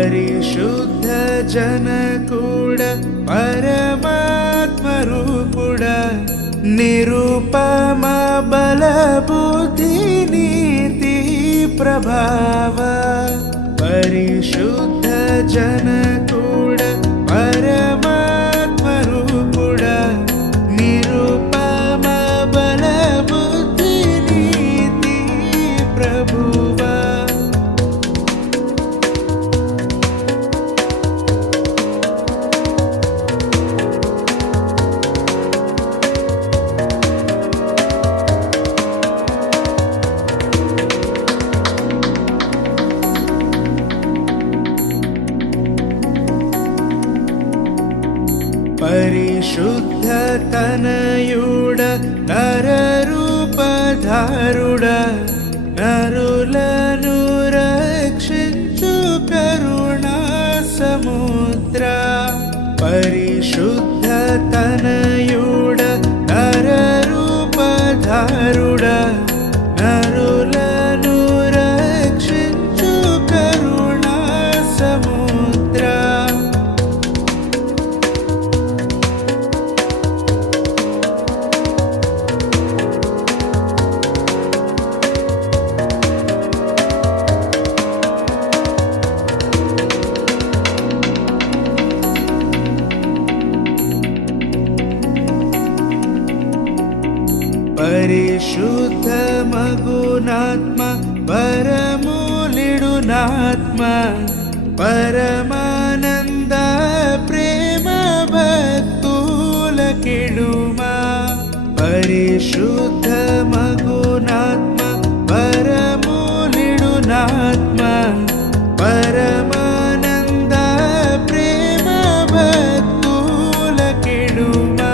పరిశుద్ధ జనకుడ పరమాత్మరూపుడ నిరుపమ బల బుద్ధి నీతి ప్రభావ పరిశుద్ధ జనకుడ పరమాత్మరూపుడ నిరుపమ బల బుద్ధి నీతి ప్రభువా పరిశుద్ధ తనయుడ నరరూపధారుడ నరులను రక్షించు కరుణా సముద్ర పరిశుద్ధ తనయుడ నరరూపధారుడ నరులను రక్షించు కరుణా సముద్ర పరిశుద్ధ మగునాత్మ పరములిడునాత్మ పరమానంద ప్రేమ భక్తుల కిడుమా పరిశుద్ధ మగునాత్మ పరములిడునాత్మ పరమానంద ప్రేమ భక్తుల కిడుమా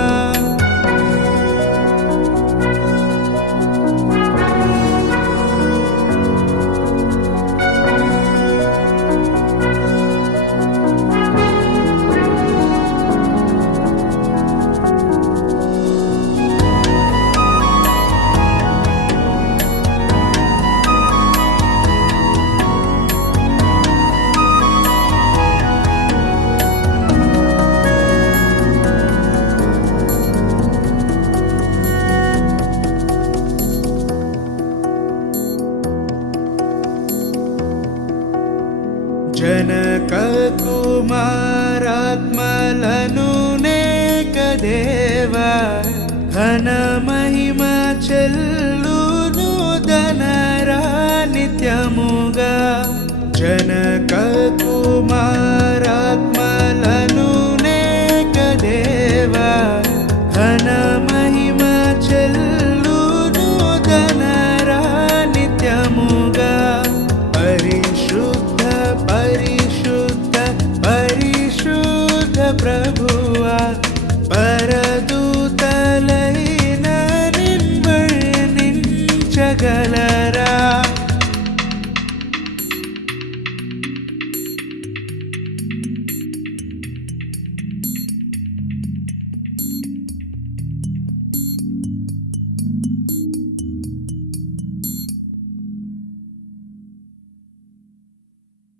జనక కుమారాత్మలను నేక దేవ ఘన మహిమ చెల్లును ధనరా నిత్యముగా జనక కుమార